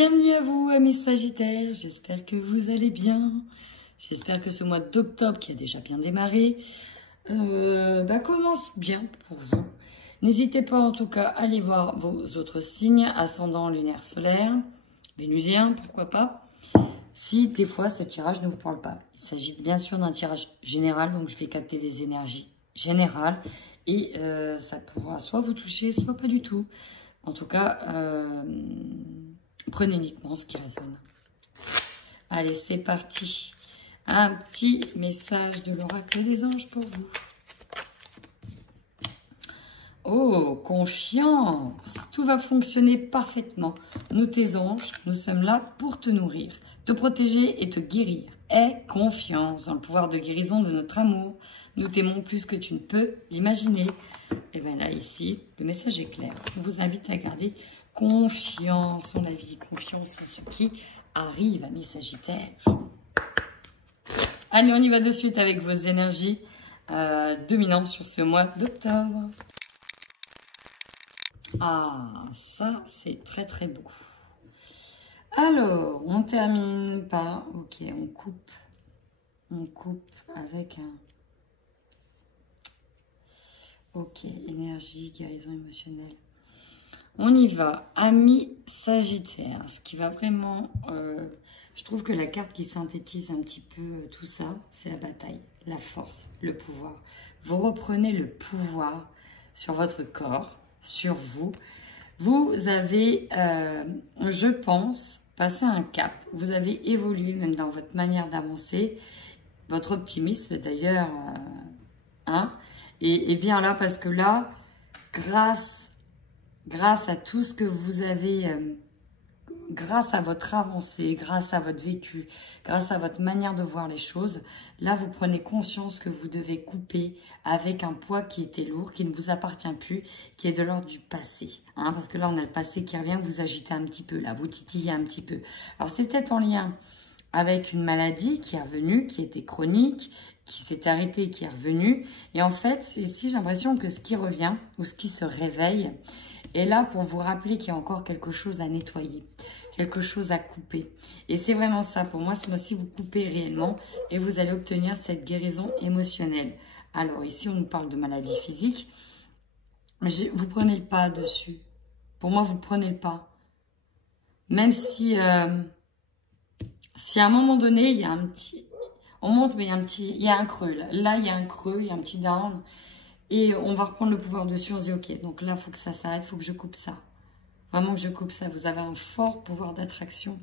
Bienvenue à vous, amis Sagittaires, j'espère que vous allez bien. J'espère que ce mois d'octobre, qui a déjà bien démarré, commence bien pour vous. N'hésitez pas en tout cas à aller voir vos autres signes, ascendant, lunaire, solaire, vénusien, pourquoi pas. Si des fois ce tirage ne vous parle pas. Il s'agit bien sûr d'un tirage général, donc je vais capter des énergies générales. Et ça pourra soit vous toucher, soit pas du tout. En tout cas, prenez uniquement ce qui résonne. Allez, c'est parti. Un petit message de l'oracle des anges pour vous. Oh, confiance. Tout va fonctionner parfaitement. Nous, tes anges, nous sommes là pour te nourrir, te protéger et te guérir. Aie confiance dans le pouvoir de guérison de notre amour. Nous t'aimons plus que tu ne peux l'imaginer. Et bien là, ici, le message est clair. Je vous invite à garder confiance en la vie, confiance en ce qui arrive, amis Sagittaires. Allez, on y va de suite avec vos énergies dominantes sur ce mois d'octobre. Ah, ça, c'est très très beau. Alors, on termine par... Ok, on coupe avec un... Ok, énergie, guérison émotionnelle. On y va, amis Sagittaires. Ce qui va vraiment... je trouve que la carte qui synthétise un petit peu tout ça, c'est la bataille, la force, le pouvoir. Vous reprenez le pouvoir sur votre corps, sur vous. Vous avez, je pense, passé un cap. Vous avez évolué même dans votre manière d'avancer. Votre optimisme d'ailleurs, et bien là, parce que là, grâce à tout ce que vous avez, grâce à votre avancée, grâce à votre vécu, grâce à votre manière de voir les choses, là, vous prenez conscience que vous devez couper avec un poids qui était lourd, qui ne vous appartient plus, qui est de l'ordre du passé. Parce que là, on a le passé qui revient, vous agitez un petit peu, là, vous titillez un petit peu. Alors, c'est peut-être en lien avec une maladie qui est revenue, qui était chronique, qui s'est arrêtée, qui est revenue. Et en fait, ici, j'ai l'impression que ce qui revient, ou ce qui se réveille, est là pour vous rappeler qu'il y a encore quelque chose à nettoyer, quelque chose à couper. Et c'est vraiment ça. Pour moi, ce mois-ci, vous coupez réellement et vous allez obtenir cette guérison émotionnelle. Alors, ici, on nous parle de maladie physique, mais vous prenez le pas dessus. Pour moi, vous prenez le pas. Même si, si à un moment donné, il y a un petit... On monte, mais il y a un creux. Là, il y a un creux, il y a un petit down. Et on va reprendre le pouvoir dessus, on se dit, ok, donc là, il faut que ça s'arrête, il faut que je coupe ça. Vraiment que je coupe ça. Vous avez un fort pouvoir d'attraction.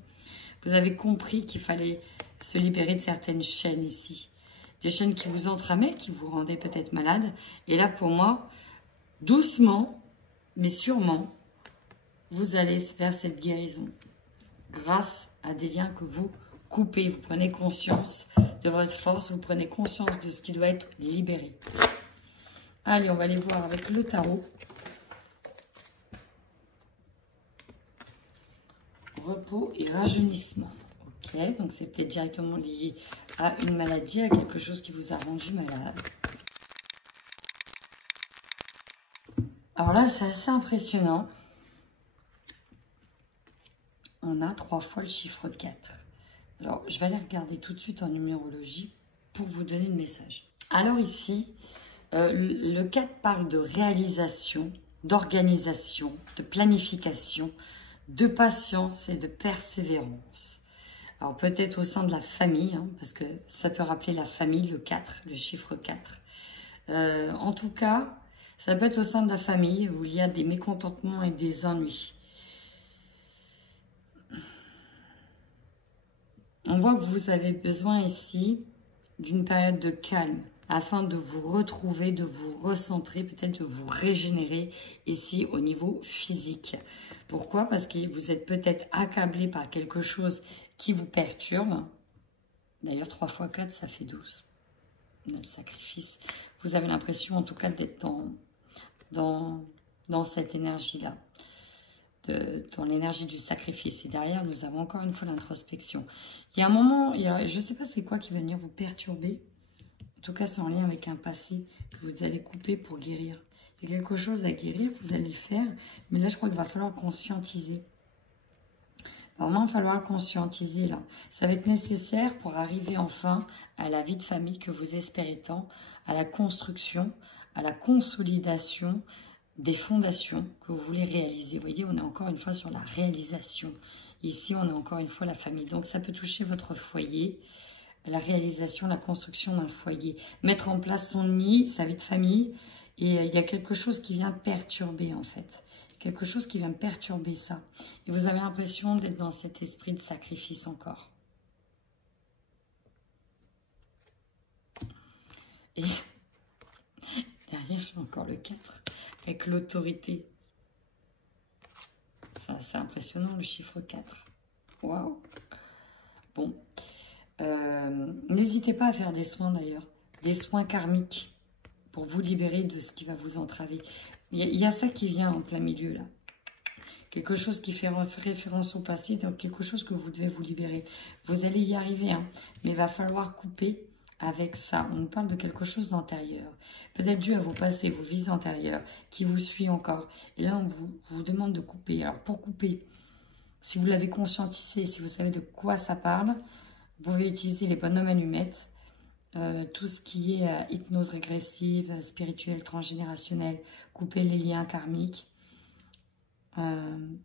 Vous avez compris qu'il fallait se libérer de certaines chaînes ici. Des chaînes qui vous entramaient, qui vous rendaient peut-être malade. Et là, pour moi, doucement, mais sûrement, vous allez faire cette guérison. Grâce à des liens que vous coupez. Vous prenez conscience de votre force, vous prenez conscience de ce qui doit être libéré. Allez, on va aller voir avec le tarot. Repos et rajeunissement. Ok, donc c'est peut-être directement lié à une maladie, à quelque chose qui vous a rendu malade. Alors là, c'est assez impressionnant. On a 3 fois le chiffre 4. Alors, je vais aller regarder tout de suite en numérologie pour vous donner le message. Alors ici... le 4 parle de réalisation, d'organisation, de planification, de patience et de persévérance. Alors peut-être au sein de la famille, parce que ça peut rappeler la famille, le 4, le chiffre 4. En tout cas, ça peut être au sein de la famille où il y a des mécontentements et des ennuis. On voit que vous avez besoin ici d'une période de calme, afin de vous retrouver, de vous recentrer, peut-être de vous régénérer ici au niveau physique. Pourquoi? Parce que vous êtes peut-être accablé par quelque chose qui vous perturbe. D'ailleurs, 3 x 4, ça fait 12. Le sacrifice. Vous avez l'impression, en tout cas, d'être dans cette énergie-là. Dans l'énergie du sacrifice. Et derrière, nous avons encore une fois l'introspection. Il y a un moment, je ne sais pas c'est quoi qui va venir vous perturber. En tout cas, c'est en lien avec un passé que vous allez couper pour guérir. Il y a quelque chose à guérir, vous allez le faire. Mais là, je crois qu'il va falloir conscientiser. Vraiment, il va falloir conscientiser là. Ça va être nécessaire pour arriver enfin à la vie de famille que vous espérez tant, à la construction, à la consolidation des fondations que vous voulez réaliser. Vous voyez, on est encore une fois sur la réalisation. Ici, on est encore une fois la famille. Donc, ça peut toucher votre foyer, la réalisation, la construction d'un foyer. Mettre en place son nid, sa vie de famille. Et il y a quelque chose qui vient perturber, en fait. Quelque chose qui vient perturber ça. Et vous avez l'impression d'être dans cet esprit de sacrifice encore. Et derrière, j'ai encore le 4, avec l'autorité. C'est impressionnant, le chiffre 4. Waouh! Bon. N'hésitez pas à faire des soins, d'ailleurs. Des soins karmiques. Pour vous libérer de ce qui va vous entraver. Il y a ça qui vient en plein milieu, là. Quelque chose qui fait référence au passé, donc quelque chose que vous devez vous libérer. Vous allez y arriver, hein, mais il va falloir couper avec ça. On nous parle de quelque chose d'antérieur. Peut-être dû à vos passés, vos vies antérieures, qui vous suit encore. Et là, on vous demande de couper. Alors, pour couper, si vous l'avez conscientisé, si vous savez de quoi ça parle, vous pouvez utiliser les bonhommes allumettes. Tout ce qui est hypnose régressive, spirituelle, transgénérationnelle, couper les liens karmiques.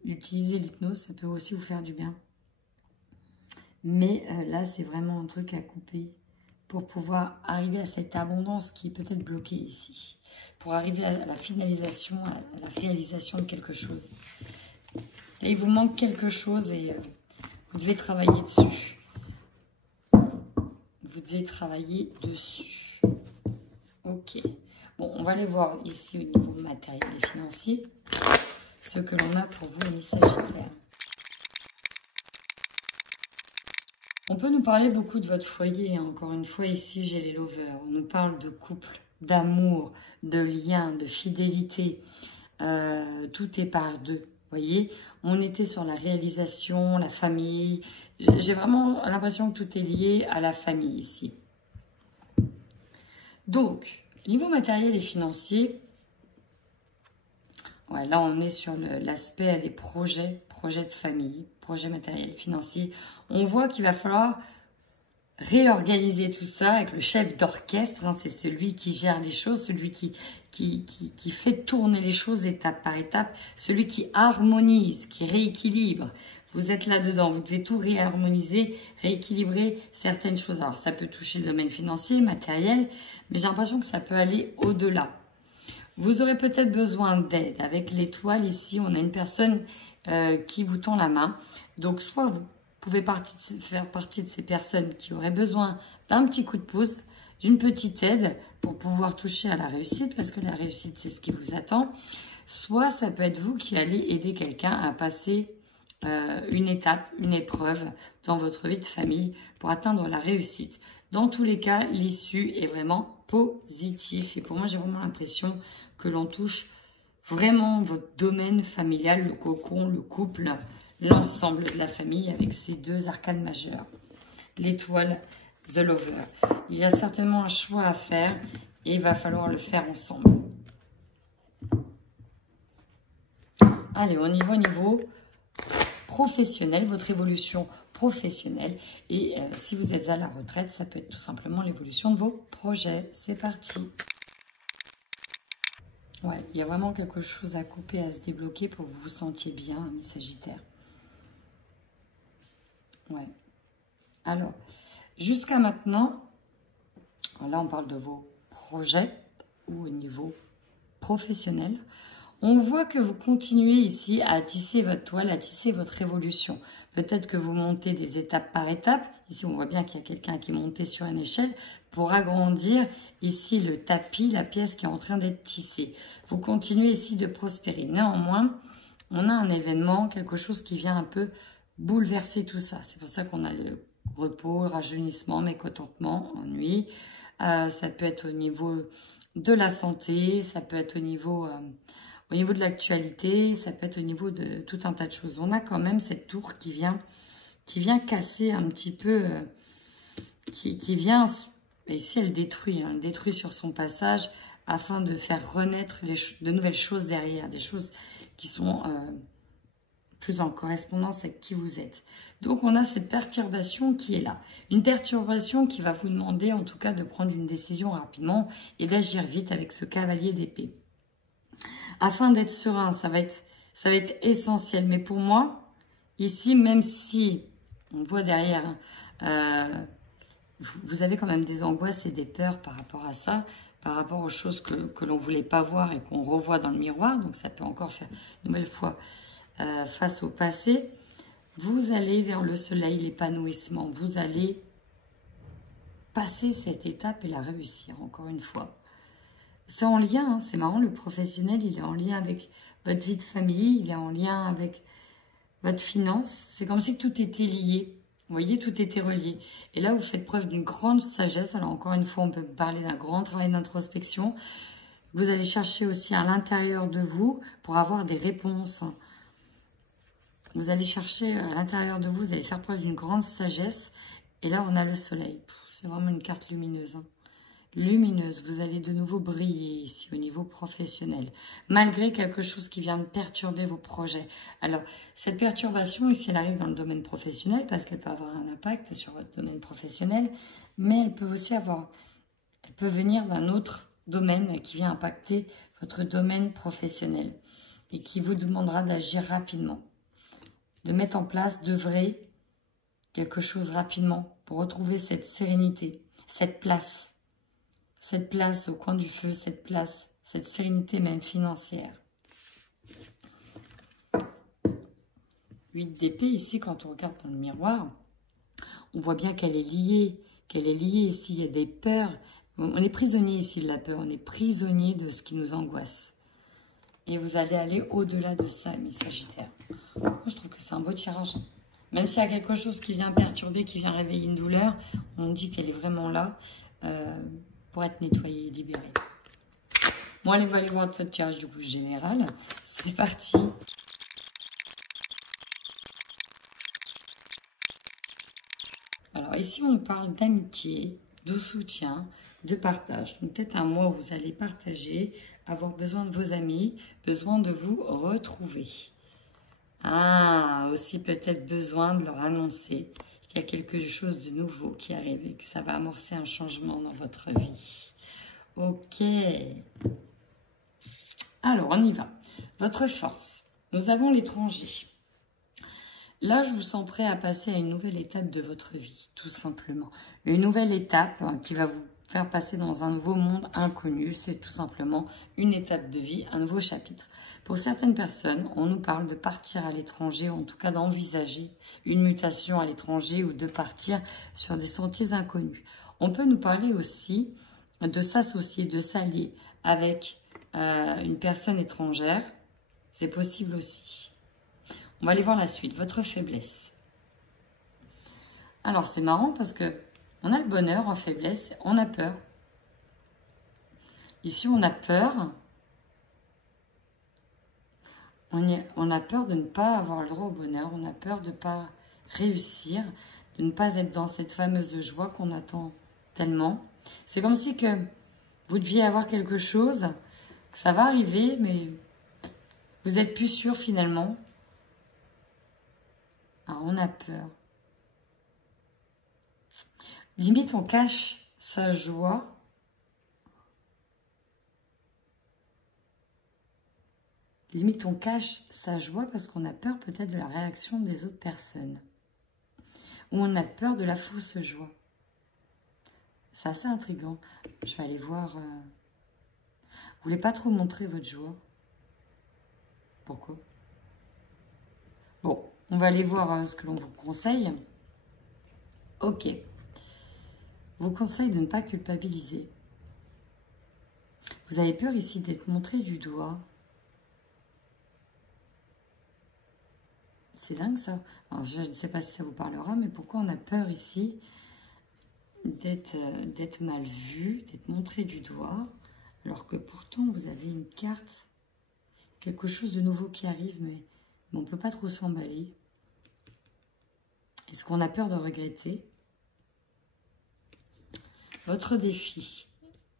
Utiliser l'hypnose, ça peut aussi vous faire du bien. Mais là, c'est vraiment un truc à couper pour pouvoir arriver à cette abondance qui est peut-être bloquée ici. Pour arriver à la finalisation, à la réalisation de quelque chose. Là, il vous manque quelque chose et vous devez travailler dessus. Vous devez travailler dessus. Ok. Bon, on va aller voir ici au niveau matériel et financier ce que l'on a pour vous, les Sagittaires. On peut nous parler beaucoup de votre foyer. Encore une fois, ici, j'ai les lovers. On nous parle de couple, d'amour, de lien, de fidélité. Tout est par deux. Vous voyez, on était sur la réalisation, la famille. J'ai vraiment l'impression que tout est lié à la famille ici. Donc, niveau matériel et financier, ouais, là on est sur l'aspect des projets de famille, projets matériels et financiers. On voit qu'il va falloir réorganiser tout ça avec le chef d'orchestre, hein, c'est celui qui gère les choses, celui qui fait tourner les choses étape par étape, celui qui harmonise, qui rééquilibre. Vous êtes là-dedans, vous devez tout réharmoniser, rééquilibrer certaines choses. Alors ça peut toucher le domaine financier, matériel, mais j'ai l'impression que ça peut aller au-delà. Vous aurez peut-être besoin d'aide. Avec l'étoile ici, on a une personne qui vous tend la main. Donc soit vous pouvez faire partie de ces personnes qui auraient besoin d'un petit coup de pouce, d'une petite aide pour pouvoir toucher à la réussite, parce que la réussite, c'est ce qui vous attend. Soit ça peut être vous qui allez aider quelqu'un à passer une étape, une épreuve dans votre vie de famille pour atteindre la réussite. Dans tous les cas, l'issue est vraiment positive. Et pour moi, j'ai vraiment l'impression que l'on touche vraiment votre domaine familial, le cocon, le couple, l'ensemble de la famille avec ces deux arcanes majeures. L'étoile, The Lover. Il y a certainement un choix à faire et il va falloir le faire ensemble. Allez, on y va au niveau professionnel, votre évolution professionnelle. Et si vous êtes à la retraite, ça peut être tout simplement l'évolution de vos projets. C'est parti. Ouais, il y a vraiment quelque chose à couper, à se débloquer pour que vous vous sentiez bien, mes Sagittaires. Ouais. Alors, jusqu'à maintenant, là on parle de vos projets ou au niveau professionnel. On voit que vous continuez ici à tisser votre toile, à tisser votre évolution. Peut-être que vous montez des étapes par étape. Ici, on voit bien qu'il y a quelqu'un qui est monté sur une échelle pour agrandir ici le tapis, la pièce qui est en train d'être tissée. Vous continuez ici de prospérer. Néanmoins, on a un événement, quelque chose qui vient un peu bouleverser tout ça. C'est pour ça qu'on a le repos, le rajeunissement, mécontentement, ennui. Ça peut être au niveau de la santé, ça peut être au niveau de l'actualité, ça peut être au niveau de tout un tas de choses. On a quand même cette tour qui vient casser un petit peu, qui vient, et ici elle détruit, elle détruit sur son passage afin de faire renaître de nouvelles choses derrière, des choses qui sont plus en correspondance avec qui vous êtes. Donc, on a cette perturbation qui est là. Une perturbation qui va vous demander, en tout cas, de prendre une décision rapidement et d'agir vite avec ce cavalier d'épée. Afin d'être serein, ça va être essentiel. Mais pour moi, ici, même si, on voit derrière, vous avez quand même des angoisses et des peurs par rapport à ça, par rapport aux choses que l'on ne voulait pas voir et qu'on revoit dans le miroir. Donc, ça peut encore faire une nouvelle fois face au passé. Vous allez vers le soleil, l'épanouissement. Vous allez passer cette étape et la réussir, encore une fois. C'est en lien, hein, c'est marrant, le professionnel, il est en lien avec votre vie de famille, il est en lien avec votre finance. C'est comme si tout était lié. Vous voyez, tout était relié. Et là, vous faites preuve d'une grande sagesse. Alors, encore une fois, on peut parler d'un grand travail d'introspection. Vous allez chercher aussi à l'intérieur de vous pour avoir des réponses. Vous allez chercher à l'intérieur de vous, vous allez faire preuve d'une grande sagesse. Et là, on a le soleil. C'est vraiment une carte lumineuse. Hein. Lumineuse, vous allez de nouveau briller ici au niveau professionnel, malgré quelque chose qui vient de perturber vos projets. Alors, cette perturbation, ici, elle arrive dans le domaine professionnel, parce qu'elle peut avoir un impact sur votre domaine professionnel, mais elle peut aussi elle peut venir d'un autre domaine qui vient impacter votre domaine professionnel et qui vous demandera d'agir rapidement, de mettre en place, d'œuvrer quelque chose rapidement pour retrouver cette sérénité, cette place au coin du feu, cette sérénité même financière. 8 d'épée, ici, quand on regarde dans le miroir, on voit bien qu'elle est liée ici, il y a des peurs. On est prisonnier ici de la peur, on est prisonnier de ce qui nous angoisse. Et vous allez aller au-delà de ça, mes Sagittaires. Moi, je trouve que c'est un beau tirage. Même s'il y a quelque chose qui vient perturber, qui vient réveiller une douleur, on dit qu'elle est vraiment là. Pour être nettoyé et libéré. Bon, allez, on va aller voir votre tirage du coup général. C'est parti. Alors ici, on parle d'amitié, de soutien, de partage. Donc peut-être un mois où vous allez partager, avoir besoin de vos amis, besoin de vous retrouver. Ah, aussi peut-être besoin de leur annoncer qu'il y a quelque chose de nouveau qui arrive et que ça va amorcer un changement dans votre vie. Ok. Alors, on y va. Votre force. Nous avons l'étranger. Là, je vous sens prêt à passer à une nouvelle étape de votre vie, tout simplement. Une nouvelle étape qui va vous faire passer dans un nouveau monde inconnu. C'est tout simplement une étape de vie, un nouveau chapitre. Pour certaines personnes, on nous parle de partir à l'étranger, en tout cas d'envisager une mutation à l'étranger ou de partir sur des sentiers inconnus. On peut nous parler aussi de s'associer, de s'allier avec une personne étrangère. C'est possible aussi. On va aller voir la suite. Votre faiblesse. Alors, c'est marrant parce que on a le bonheur en faiblesse, on a peur. Ici, on a peur. On a peur de ne pas avoir le droit au bonheur. On a peur de ne pas réussir, de ne pas être dans cette fameuse joie qu'on attend tellement. C'est comme si que vous deviez avoir quelque chose, que ça va arriver, mais vous n'êtes plus sûr finalement. Alors, on a peur. Limite, on cache sa joie. Limite, on cache sa joie parce qu'on a peur peut-être de la réaction des autres personnes. Ou on a peur de la fausse joie. C'est assez intriguant. Je vais aller voir. Vous voulez pas trop montrer votre joie? Pourquoi? Bon, on va aller voir ce que l'on vous conseille. Ok. Vous conseille de ne pas culpabiliser. Vous avez peur ici d'être montré du doigt. C'est dingue ça. Alors, je ne sais pas si ça vous parlera, mais pourquoi on a peur ici d'être mal vu, d'être montré du doigt, alors que pourtant vous avez une carte, quelque chose de nouveau qui arrive, mais on ne peut pas trop s'emballer. Est-ce qu'on a peur de regretter? Votre défi.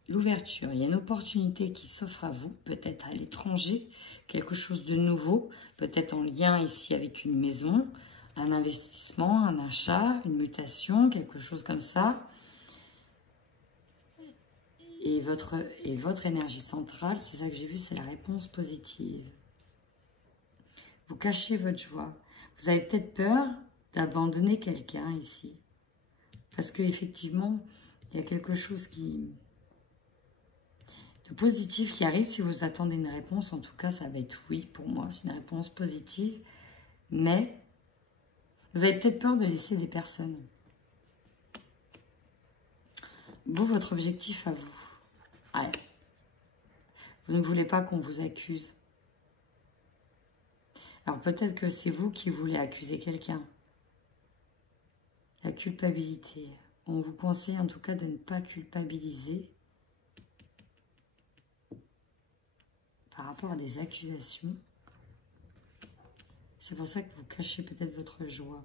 l'ouverture. Il y a une opportunité qui s'offre à vous, peut-être à l'étranger, quelque chose de nouveau, peut-être en lien ici avec une maison, un investissement, un achat, une mutation, quelque chose comme ça. Et votre énergie centrale, c'est ça que j'ai vu, c'est la réponse positive. Vous cachez votre joie. Vous avez peut-être peur d'abandonner quelqu'un ici. Parce qu'effectivement, il y a quelque chose de positif qui arrive. Si vous attendez une réponse, en tout cas, ça va être oui pour moi. C'est une réponse positive. Mais vous avez peut-être peur de laisser des personnes. Vous, votre objectif à vous. Ouais. Vous ne voulez pas qu'on vous accuse. Alors peut-être que c'est vous qui voulez accuser quelqu'un. La culpabilité. On vous conseille en tout cas de ne pas culpabiliser par rapport à des accusations. C'est pour ça que vous cachez peut-être votre joie.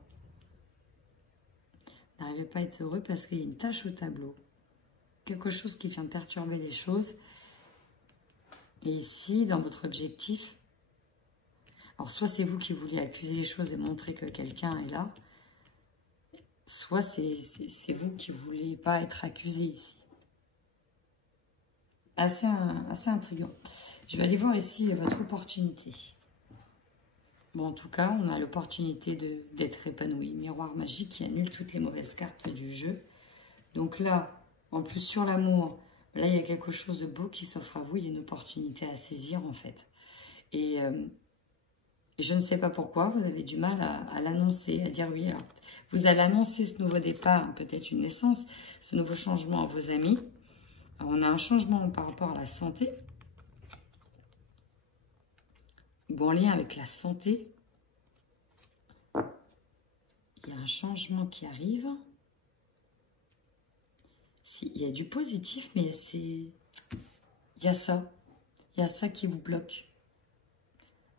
Vous n'arrivez pas à être heureux parce qu'il y a une tâche au tableau. Quelque chose qui vient perturber les choses. Et ici, dans votre objectif, alors soit c'est vous qui voulez accuser les choses et montrer que quelqu'un est là, soit c'est vous qui ne voulez pas être accusé ici. Assez intriguant. Je vais aller voir ici votre opportunité. Bon, en tout cas, on a l'opportunité d'être épanoui. Miroir magique qui annule toutes les mauvaises cartes du jeu. Donc là, en plus sur l'amour, là, il y a quelque chose de beau qui s'offre à vous. Il y a une opportunité à saisir, en fait. Et je ne sais pas pourquoi, vous avez du mal à l'annoncer, à dire oui. Alors, vous allez annoncer ce nouveau départ, peut-être une naissance, ce nouveau changement à vos amis. Alors, on a un changement par rapport à la santé. Bon, en lien avec la santé, il y a un changement qui arrive. Il y a du positif, mais il y a ça qui vous bloque.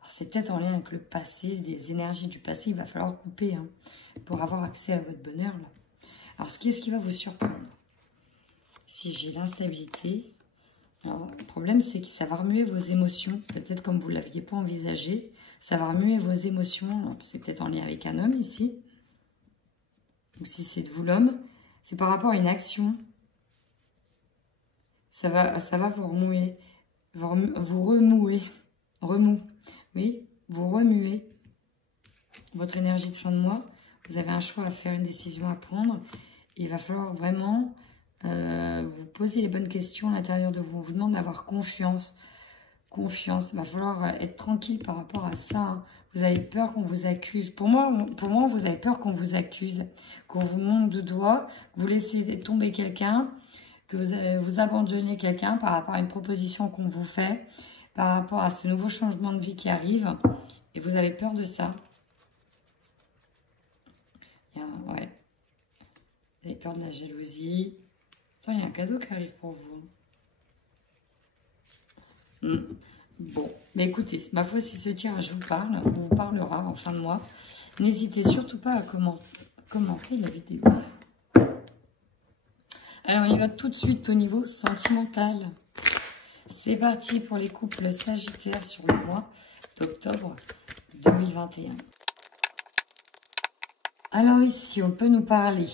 C'est peut-être en lien avec le passé, des énergies du passé. Il va falloir couper pour avoir accès à votre bonheur. Là. Alors, qu'est-ce qui va vous surprendre? Si j'ai l'instabilité, alors le problème, c'est que ça va remuer vos émotions. Peut-être comme vous ne l'aviez pas envisagé. Ça va remuer vos émotions. C'est peut-être en lien avec un homme ici. Ou si c'est de vous l'homme. C'est par rapport à une action. Ça va vous remuer. Vous remuer. Oui, vous remuez votre énergie de fin de mois. Vous avez un choix à faire, une décision à prendre. Et il va falloir vraiment vous poser les bonnes questions à l'intérieur de vous. On vous demande d'avoir confiance. Confiance. Il va falloir être tranquille par rapport à ça. Vous avez peur qu'on vous accuse. Pour moi, vous avez peur qu'on vous accuse. Qu'on vous monte de doigts. Que vous laissez tomber quelqu'un. Que vous abandonnez quelqu'un par rapport à une proposition qu'on vous fait. Par rapport à ce nouveau changement de vie qui arrive. Et vous avez peur de ça. Ouais. Vous avez peur de la jalousie. Attends, il y a un cadeau qui arrive pour vous. Bon, mais écoutez, ma foi, si ce tirage vous parlera en fin de mois, n'hésitez surtout pas à commenter la vidéo. Alors, on y va tout de suite au niveau sentimental. C'est parti pour les couples sagittaires sur le mois d'octobre 2021. Alors ici, on peut nous parler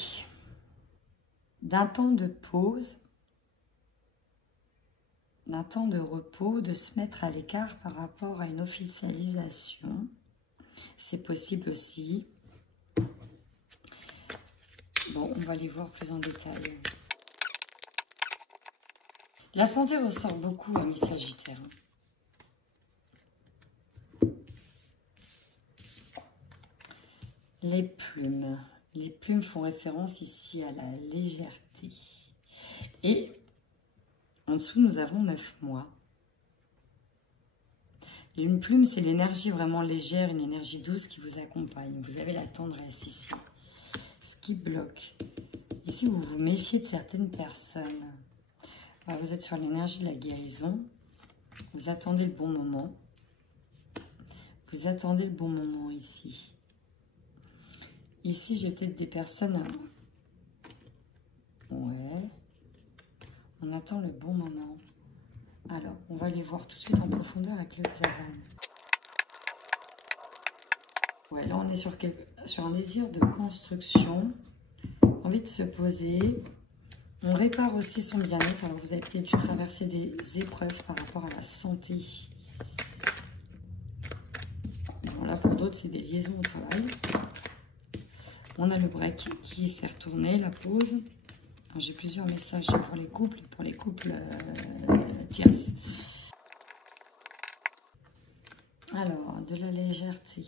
d'un temps de pause, d'un temps de repos, de se mettre à l'écart par rapport à une officialisation. C'est possible aussi. Bon, on va les voir plus en détail. La santé ressort beaucoup, amis sagittaires. Les plumes. Les plumes font référence ici à la légèreté. Et en dessous, nous avons 9 mois. Une plume, c'est l'énergie vraiment légère, une énergie douce qui vous accompagne. Vous avez la tendresse ici. Ce qui bloque. Ici, vous vous méfiez de certaines personnes. Alors, vous êtes sur l'énergie de la guérison. Vous attendez le bon moment. Vous attendez le bon moment ici. Ici, j'ai peut-être des personnes... Ouais. On attend le bon moment. Alors, on va aller voir tout de suite en profondeur avec le hexagone. Ouais, là, on est sur un désir de construction, envie de se poser. On répare aussi son bien-être. Alors, vous avez peut-être dû traverser des épreuves par rapport à la santé. Bon, là, pour d'autres, c'est des liaisons au travail. On a le break qui s'est retourné, la pause. J'ai plusieurs messages pour les couples tierces. Alors, de la légèreté.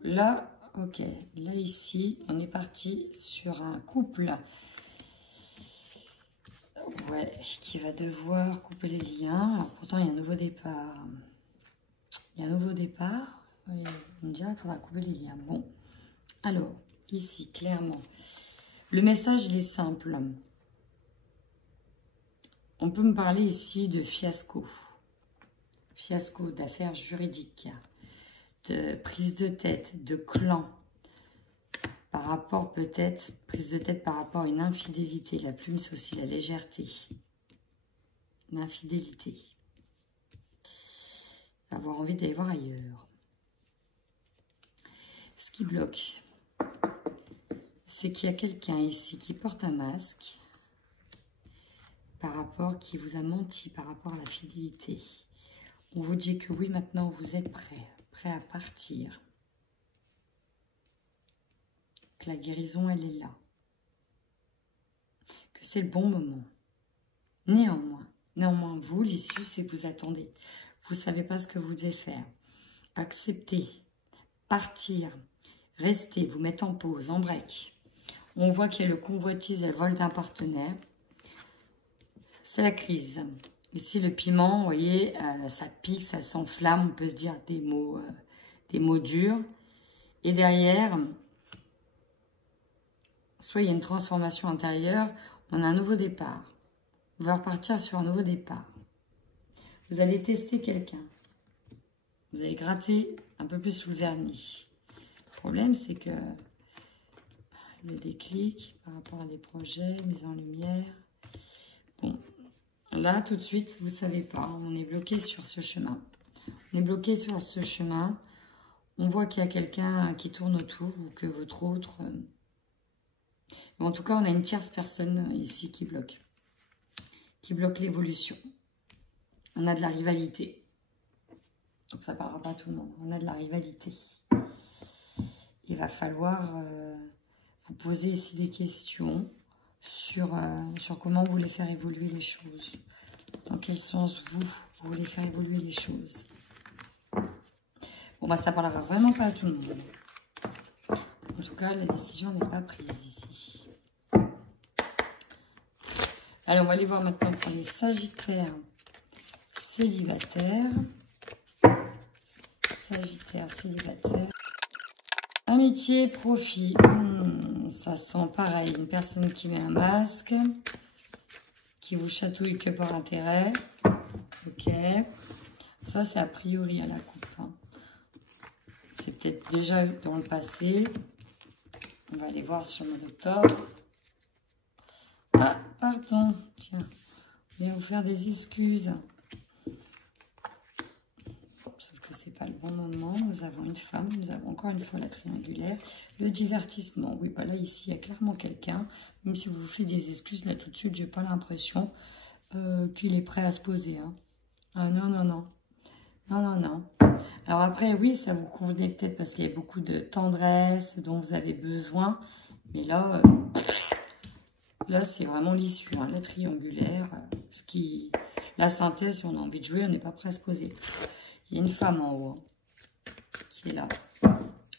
Là, ok. Là, ici, on est parti sur un couple. Ouais, qui va devoir couper les liens. Alors, pourtant, il y a un nouveau départ. Il y a un nouveau départ. Oui, on dirait qu'il faudra couper les liens. Bon, alors, ici, clairement, le message, il est simple. On peut me parler ici de fiasco. Fiasco d'affaires juridiques, de prise de tête, de clan. Par rapport peut-être, prise de tête par rapport à une infidélité. La plume, c'est aussi la légèreté. L'infidélité. Avoir envie d'aller voir ailleurs. Ce qui bloque, c'est qu'il y a quelqu'un ici qui porte un masque par rapport, qui vous a menti par rapport à la fidélité. On vous dit que oui, maintenant vous êtes prêt à partir. Que la guérison, elle est là. Que c'est le bon moment. Néanmoins, vous, l'issue, c'est que vous attendez. Vous ne savez pas ce que vous devez faire. Accepter, partir, rester, vous mettre en pause, en break. On voit qu'il y a le convoitise et le vol d'un partenaire. C'est la crise. Ici, le piment, vous voyez, ça pique, ça s'enflamme. On peut se dire des mots durs. Et derrière, soit il y a une transformation intérieure, on a un nouveau départ. On va repartir sur un nouveau départ. Vous allez tester quelqu'un. Vous allez gratter un peu plus sous le vernis. Le problème, c'est que le déclic par rapport à des projets, mise en lumière. Bon, là, tout de suite, vous ne savez pas. On est bloqué sur ce chemin. On est bloqué sur ce chemin. On voit qu'il y a quelqu'un qui tourne autour ou que votre autre... En tout cas, on a une tierce personne ici qui bloque l'évolution. On a de la rivalité. Donc, ça ne parlera pas à tout le monde. On a de la rivalité. Il va falloir vous poser ici des questions sur comment vous voulez faire évoluer les choses. Dans quel sens vous voulez faire évoluer les choses. Bon, bah, ça ne parlera vraiment pas à tout le monde. En tout cas, la décision n'est pas prise ici. Allez, on va aller voir maintenant pour les Sagittaires célibataires. Sagittaire célibataire. Amitié, profit. Ça sent pareil. Une personne qui met un masque. Qui vous chatouille que par intérêt. Ok. Ça, c'est a priori à la coupe. Hein. C'est peut-être déjà eu dans le passé. On va aller voir sur le mois d'octobre. Ah, pardon. Tiens. Je vais vous faire des excuses. Sauf que c'est pas le bon moment. Nous avons une femme. Nous avons encore une fois la triangulaire. Le divertissement. Oui, bah là, ici, il y a clairement quelqu'un. Même si vous vous faites des excuses, là, tout de suite, j'ai pas l'impression qu'il est prêt à se poser. Hein. Ah non, non, non. Non, non, non. Alors après, oui, ça vous convenait peut-être parce qu'il y a beaucoup de tendresse dont vous avez besoin. Mais là, là c'est vraiment l'issue. Hein, la triangulaire. La synthèse, si on a envie de jouer, on n'est pas prêt à se poser. Il y a une femme en haut hein, qui est là.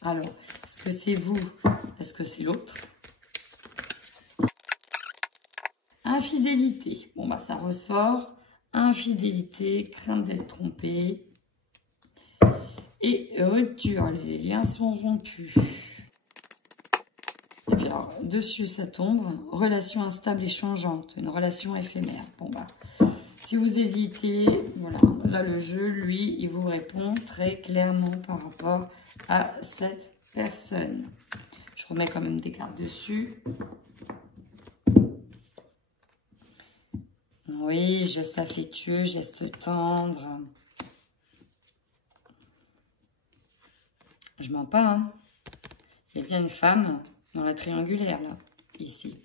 Alors, est-ce que c'est vous? Est-ce que c'est l'autre? Infidélité. Bon, bah ça ressort. Infidélité, crainte d'être trompé. Et rupture, les liens sont rompus. Et puis alors, dessus ça tombe, relation instable et changeante, une relation éphémère. Bon bah, si vous hésitez, voilà, là le jeu, lui, il vous répond très clairement par rapport à cette personne. Je remets quand même des cartes dessus. Oui, geste affectueux, geste tendre. Je mens pas, hein. Il y a bien une femme dans la triangulaire, là, ici.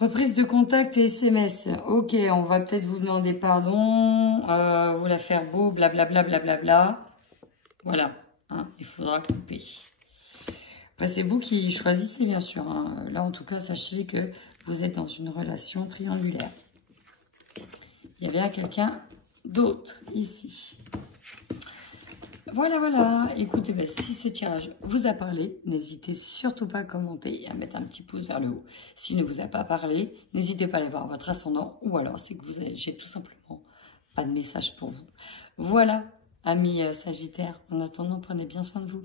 Reprise de contact et SMS. Ok, on va peut-être vous demander pardon, vous la faire beau, blablabla, blablabla. Voilà, hein, il faudra couper. Enfin, c'est vous qui choisissez, bien sûr. Hein. Là, en tout cas, sachez que vous êtes dans une relation triangulaire. Il y a bien quelqu'un d'autre ici. Voilà, voilà. Écoutez, ben, si ce tirage vous a parlé, n'hésitez surtout pas à commenter et à mettre un petit pouce vers le haut. S'il ne vous a pas parlé, n'hésitez pas à aller voir votre ascendant ou alors c'est que j'ai tout simplement pas de message pour vous. Voilà, amis Sagittaires. En attendant, prenez bien soin de vous.